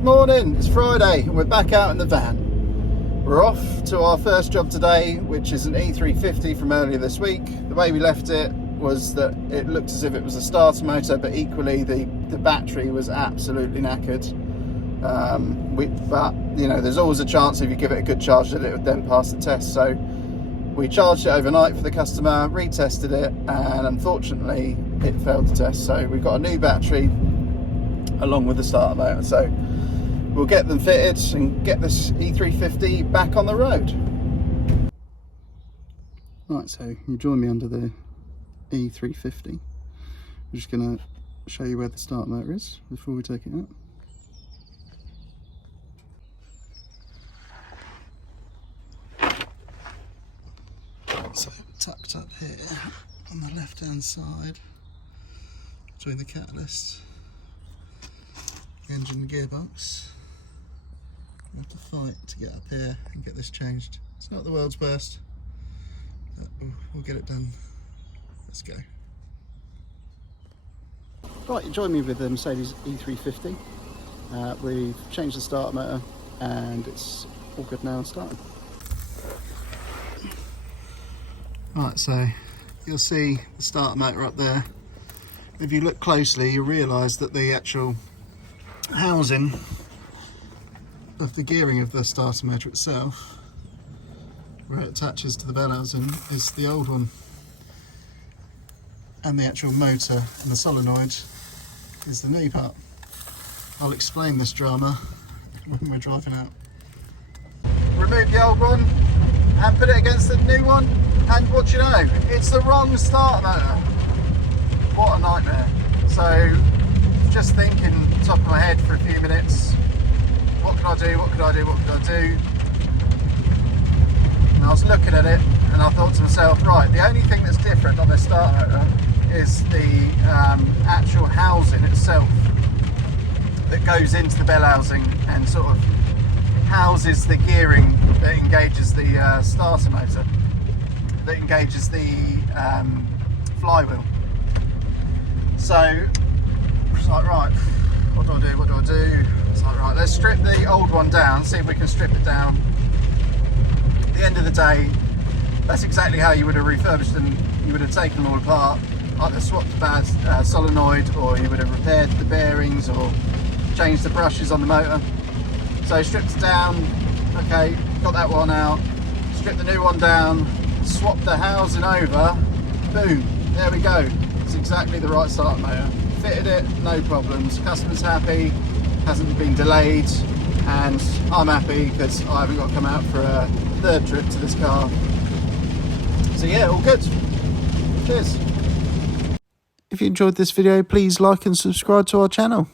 Good morning, it's Friday and we're back out in the van. We're off to our first job today, which is an E350 from earlier this week. The way we left it was that it looked as if it was a starter motor, but equally the battery was absolutely knackered. But you know, there's always a chance if you give it a good charge that it would then pass the test. So we charged it overnight for the customer, retested it, and unfortunately it failed the test. So we've got a new battery along with the starter motor. So we'll get them fitted and get this E350 back on the road. Right, so you join me under the E350. I'm just going to show you where the starter motor is before we take it out. So tucked up here on the left hand side between the catalyst, the engine and gearbox. I have to fight to get up here and get this changed. It's not the world's best, but we'll get it done. Let's go. Right, you join me with the Mercedes E350. We've changed the starter motor and it's all good now and starting. Right, so you'll see the starter motor up there. If you look closely, you'll realise that the actual housing of the gearing of the starter motor itself, where it attaches to the bell housing, is the old one, and the actual motor and the solenoid is the new part. I'll explain this drama when we're driving out. Remove the old one and put it against the new one, and what do you know, it's the wrong starter motor. What a nightmare. So just thinking top of my head for a few minutes, what could I do, what could I do, what could I do? And I was looking at it and I thought to myself, right, the only thing that's different on this starter motor is the actual housing itself that goes into the bell housing and sort of houses the gearing that engages the starter motor, that engages the flywheel. So I was like, right, what do I do, what do I do? It's like, right, let's strip the old one down, see if we can strip it down. At the end of the day, that's exactly how you would have refurbished them. You would have taken them all apart, either swapped the bad solenoid, or you would have repaired the bearings or changed the brushes on the motor. So stripped it down, okay, got that one out, stripped the new one down, swapped the housing over, boom, there we go. It's exactly the right starter motor. Fitted it, no problems, customer's happy, hasn't been delayed, and I'm happy because I haven't got to come out for a third trip to this car. So yeah, all good. Cheers. If you enjoyed this video, please like and subscribe to our channel.